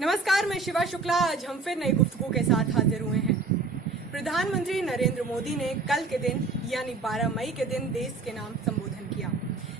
नमस्कार, मैं शिवा शुक्ला। आज हम फिर नई गुफ्तगू के साथ हाजिर हुए हैं। प्रधानमंत्री नरेंद्र मोदी ने कल के दिन यानी 12 मई के दिन देश के नाम संबोधन किया।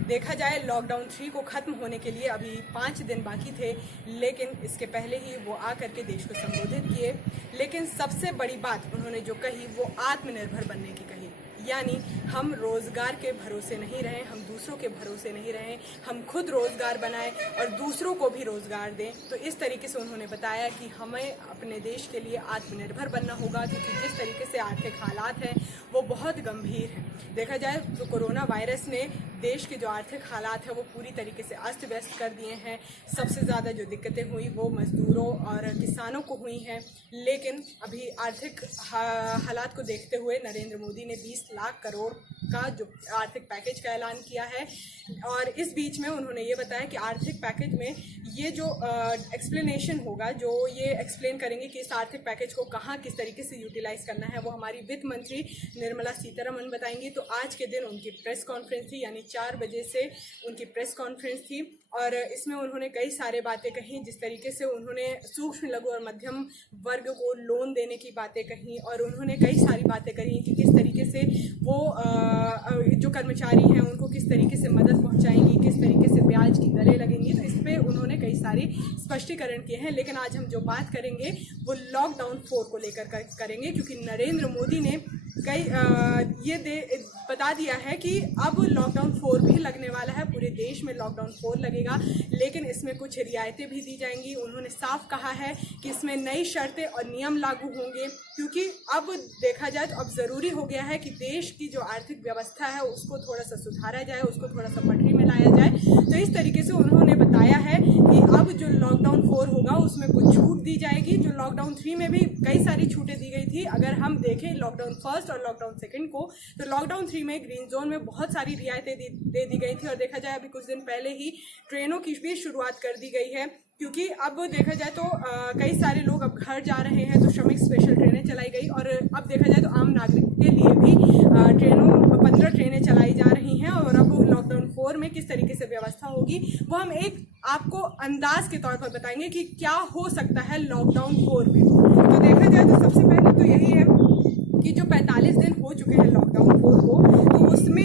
देखा जाए लॉकडाउन 3 को खत्म होने के लिए अभी 5 दिन बाकी थे, लेकिन इसके पहले ही वो आकर के देश को संबोधित किए। लेकिन सबसे बड़ी बात उन्होंने जो कही वो आत्मनिर्भर बनने की कही, यानी हम रोजगार के भरोसे नहीं रहें, हम दूसरों के भरोसे नहीं रहें, हम खुद रोजगार बनाएं और दूसरों को भी रोजगार दें। तो इस तरीके से उन्होंने बताया कि हमें अपने देश के लिए आत्मनिर्भर बनना होगा, क्योंकि जिस तरीके से आर्थिक हालात हैं वो बहुत गंभीर हैं। देखा जाए तो कोरोना वायरस ने देश के जो आर्थिक हालात है वो पूरी तरीके से अस्त व्यस्त कर दिए हैं। सबसे ज़्यादा जो दिक्कतें हुई वो मजदूरों और किसानों को हुई हैं। लेकिन अभी आर्थिक हालात को देखते हुए नरेंद्र मोदी ने 20 लाख करोड़ का जो आर्थिक पैकेज का ऐलान किया है, और इस बीच में उन्होंने ये बताया कि आर्थिक पैकेज में ये जो एक्सप्लेनेशन होगा, जो ये एक्सप्लेन करेंगे कि इस आर्थिक पैकेज को कहाँ किस तरीके से यूटिलाइज करना है, वो हमारी वित्त मंत्री निर्मला सीतारमण बताएंगी। तो आज के दिन उनकी प्रेस कॉन्फ्रेंस थी, यानी 4 बजे से उनकी प्रेस कॉन्फ्रेंस थी, और इसमें उन्होंने कई सारे बातें कही। जिस तरीके से उन्होंने सूक्ष्म, लघु और मध्यम वर्ग को लोन देने की बातें कही, और उन्होंने कई सारी बातें कही कि किस तरीके से वो जो कर्मचारी हैं उनको किस तरीके से मदद पहुंचाएंगी, किस तरीके से ब्याज की दरें लगेंगी। तो इस पर उन्होंने कई सारी स्पष्टीकरण किए हैं। लेकिन आज हम जो बात करेंगे वो लॉकडाउन 4 को लेकर करेंगे, क्योंकि नरेंद्र मोदी ने बता दिया है कि अब लॉकडाउन 4 भी लगने वाला है। पूरे देश में लॉकडाउन 4 लगेगा, लेकिन इसमें कुछ रियायतें भी दी जाएंगी। उन्होंने साफ कहा है कि इसमें नई शर्तें और नियम लागू होंगे, क्योंकि अब देखा जाए तो अब ज़रूरी हो गया है कि देश की जो आर्थिक व्यवस्था है उसको थोड़ा सा सुधारा जाए, उसको थोड़ा सा पटरी में लाया जाए। तो इस तरीके से उन्होंने बताया है कि अब जो लॉकडाउन 4 होगा उसमें कुछ छूट दी जाएगी। जो लॉकडाउन 3 में भी कई सारी छूटें दी गई थी। अगर हम देखें लॉकडाउन 1 और लॉकडाउन 2 को, तो लॉकडाउन 3 में ग्रीन जोन में बहुत सारी रियायतें दे दी गई थी। और देखा जाए अभी कुछ दिन पहले ही ट्रेनों की भी शुरुआत कर दी गई है, क्योंकि अब देखा जाए तो कई सारे लोग अब घर जा रहे हैं, तो श्रमिक स्पेशल ट्रेनें चलाई गई। और अब देखा जाए तो आम नागरिक के लिए भी 15 ट्रेनें चलाई जा रही हैं। और अब लॉकडाउन 4 में किस तरीके से व्यवस्था होगी वो हम एक आपको अंदाज के तौर पर बताएंगे कि क्या हो सकता है लॉकडाउन 4 में। तो देखा जाए तो सबसे पहले तो यही है कि जो 45 दिन हो चुके हैं लॉकडाउन 4 को, तो उसमें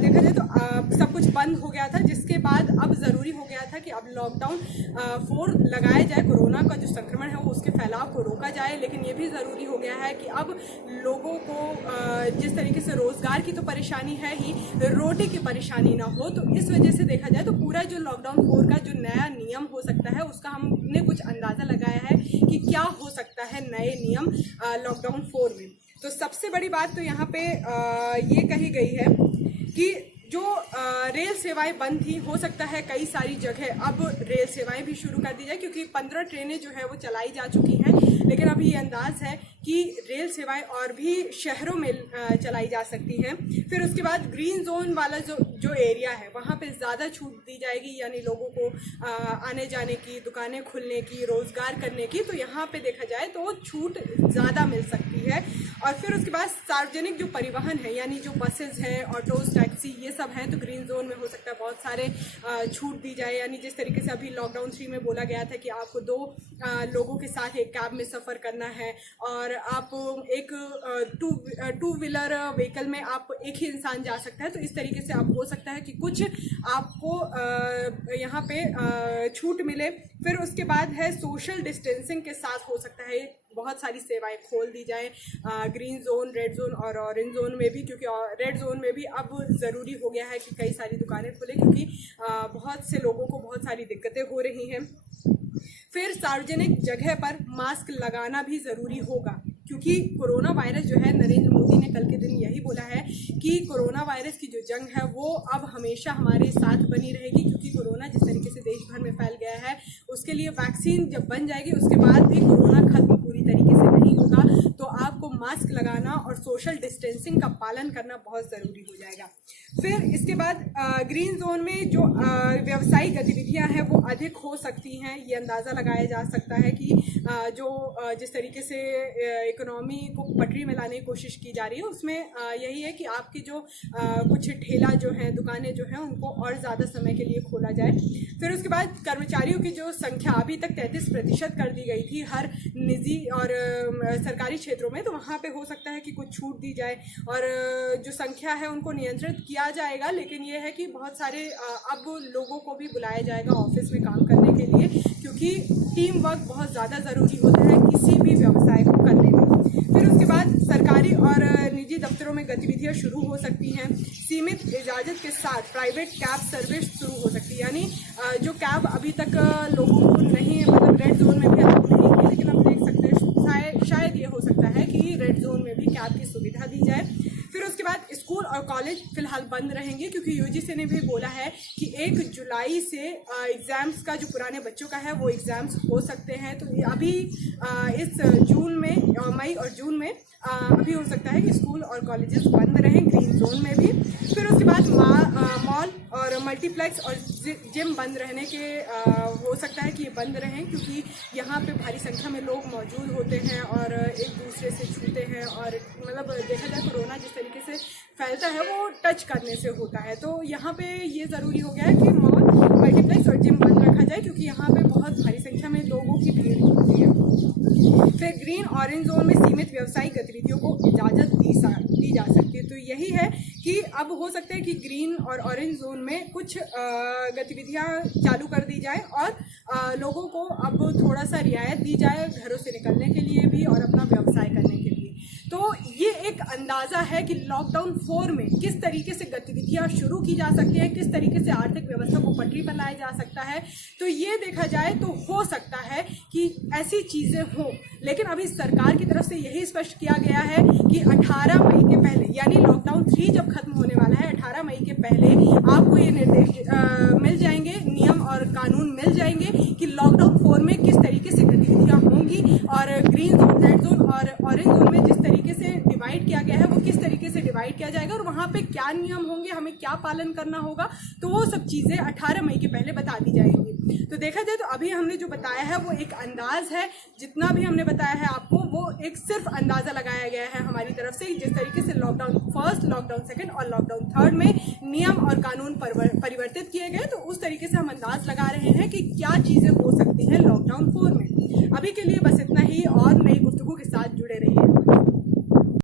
देखा जाए तो सब कुछ बंद हो गया था, जिसके बाद अब ज़रूरी हो गया था कि अब लॉकडाउन 4 लगाया जाए। कोरोना का जो संक्रमण है वो उसके फैलाव को रोका जाए। लेकिन ये भी ज़रूरी हो गया है कि अब लोगों को जिस तरीके से रोज़गार की तो परेशानी है ही, रोटी की परेशानी ना हो। तो इस वजह से देखा जाए तो पूरा जो लॉकडाउन 4 का जो नया नियम हो सकता है उसका हमने कुछ अंदाज़ा लगाया है कि क्या हो सकता है नए नियम लॉकडाउन 4 में। तो सबसे बड़ी बात तो यहाँ पे ये कही गई है कि जो रेल सेवाएं बंद थी, हो सकता है कई सारी जगह अब रेल सेवाएं भी शुरू कर दी जाए, क्योंकि 15 ट्रेनें जो है वो चलाई जा चुकी हैं। लेकिन अभी ये अंदाज है कि रेल सेवाएं और भी शहरों में चलाई जा सकती हैं। फिर उसके बाद ग्रीन जोन वाला जो एरिया है वहाँ पे ज़्यादा छूट दी जाएगी, यानी लोगों को आने जाने की, दुकानें खुलने की, रोज़गार करने की। तो यहाँ पे देखा जाए तो छूट ज़्यादा मिल सकती है। और फिर उसके बाद सार्वजनिक जो परिवहन है, यानी जो बसेज हैं, ऑटोज, टैक्सी, ये सब हैं, तो ग्रीन जोन में हो सकता है बहुत सारे छूट दी जाए। यानी जिस तरीके से अभी लॉकडाउन 3 में बोला गया था कि आपको 2 लोगों के साथ एक कैब में सफ़र करना है, और आप एक टू व्हीलर व्हीकल में आप एक ही इंसान जा सकता है। तो इस तरीके से अब हो सकता है कि कुछ आपको यहाँ पे छूट मिले। फिर उसके बाद है सोशल डिस्टेंसिंग के साथ हो सकता है बहुत सारी सेवाएं खोल दी जाएं, ग्रीन जोन, रेड जोन और ऑरेंज जोन में भी, क्योंकि रेड जोन में भी अब ज़रूरी हो गया है कि कई सारी दुकानें खुलें, क्योंकि बहुत से लोगों को बहुत सारी दिक्कतें हो रही हैं। फिर सार्वजनिक जगह पर मास्क लगाना भी ज़रूरी होगा, क्योंकि कोरोना वायरस जो है, नरेंद्र मोदी ने कल के दिन यही बोला है कि कोरोना वायरस की जो जंग है वो अब हमेशा हमारे साथ बनी रहेगी। क्योंकि कोरोना जिस तरीके से देश भर में फैल गया है, उसके लिए वैक्सीन जब बन जाएगी उसके बाद भी कोरोना खत्म पूरी तरीके से नहीं होगा। तो आपको आपको मास्क लगाना और सोशल डिस्टेंसिंग का पालन करना बहुत ज़रूरी हो जाएगा। फिर इसके बाद ग्रीन जोन में जो व्यावसायिक गतिविधियां हैं वो अधिक हो सकती हैं। ये अंदाज़ा लगाया जा सकता है कि जिस तरीके से इकोनॉमी को पटरी में लाने की कोशिश की जा रही है उसमें यही है कि आपकी जो कुछ ठेला जो हैं, दुकानें जो हैं, उनको और ज़्यादा समय के लिए खोला जाए। फिर उसके बाद कर्मचारियों की जो संख्या अभी तक 33% कर दी गई थी हर निजी और सरकारी क्षेत्रों में, तो वहाँ पे हो सकता है कि कुछ छूट दी जाए और जो संख्या है उनको नियंत्रित किया जाएगा। लेकिन ये है कि बहुत सारे अब लोगों को भी बुलाया जाएगा ऑफिस में काम करने के लिए, क्योंकि टीम वर्क बहुत ज़्यादा ज़रूरी होता है किसी भी व्यवसाय को करने में। फिर उसके बाद सरकारी और निजी दफ्तरों में गतिविधियां शुरू हो सकती हैं। सीमित इजाज़त के साथ प्राइवेट कैब सर्विस शुरू हो सकती है, यानी जो कैब अभी तक लोगों को नहीं, मतलब रेड जोन में भी अलाउ नहीं की, लेकिन आप देख सकते हैं शायद ये हो सकता है कि रेड जोन में भी कैब की सुविधा दी जाए। फिर उसके बाद स्कूल और कॉलेज फिलहाल बंद रहेंगे, क्योंकि यूजीसी ने भी बोला है कि 1 जुलाई से एग्ज़ाम्स का जो पुराने बच्चों का है वो एग्ज़ाम्स हो सकते हैं। तो अभी इस जून में, मई और जून में अभी हो सकता है कि स्कूल और कॉलेजेस बंद रहें ग्रीन जोन में भी। फिर उसके बाद मॉल और मल्टीप्लेक्स और जिम बंद रहने के हो सकता है कि ये बंद रहें, क्योंकि यहाँ पे भारी संख्या में लोग मौजूद होते हैं और एक दूसरे से छूते हैं और मतलब देखा जाए कोरोना जिस तरीके से फैलता है वो टच करने से होता है। तो यहाँ पे ये ज़रूरी हो गया है कि मॉल, मल्टीप्लेक्स और जिम बंद रखा जाए, क्योंकि यहाँ पे बहुत भारी संख्या में लोगों की भीड़ होती है। फिर ग्रीन ऑरेंज जोन में सीमित व्यावसायिक गतिविधियों को इजाज़त दी जा सकती है। तो यही है कि अब हो सकता है कि ग्रीन और ऑरेंज जोन में कुछ गतिविधियां चालू कर दी जाए और लोगों को अब थोड़ा सा रियायत दी जाए घरों से निकलने के लिए भी और अपना व्यवसाय करने के लिए। तो ये एक अंदाज़ा है कि लॉकडाउन 4 में किस तरीके से गतिविधियां शुरू की जा सकती हैं, किस तरीके से आर्थिक व्यवस्था को पटरी पर लाया जा सकता है। तो ये देखा जाए तो हो सकता है कि ऐसी चीज़ें हों, लेकिन अभी सरकार की तरफ से यही स्पष्ट किया गया है कि 18 मई के पहले, यानी लॉकडाउन 3 जब खत्म होने वाला है 18 मई के पहले आपको ये निर्देश मिल जाएंगे, नियम और कानून मिल जाएंगे कि लॉकडाउन 4 में किस तरीके से गतिविधियां होंगी और ग्रीन जोन, रेड जोन और ऑरेंज जोन में जिस तरीके से डिवाइड किया गया है वो किस तरीके से डिवाइड किया जाएगा और वहाँ पे क्या नियम होंगे, हमें क्या पालन करना होगा। तो वो सब चीज़ें 18 मई के पहले बता दी जाएंगी। तो देखा जाए तो अभी हमने जो बताया है वो एक अंदाज है, जितना भी हमने बताया है आपको वो एक सिर्फ अंदाज़ा लगाया गया है हमारी तरफ से। जिस तरीके से लॉकडाउन 1, लॉकडाउन 2 और लॉकडाउन 3 में नियम और कानून परिवर्तित किए गए, तो उस तरीके से हम अंदाज लगा रहे हैं कि क्या चीज़ें हो सकती हैं लॉकडाउन 4 में। अभी के लिए बस इतना ही, और नई गुफ्तगू के साथ जुड़े रहिए।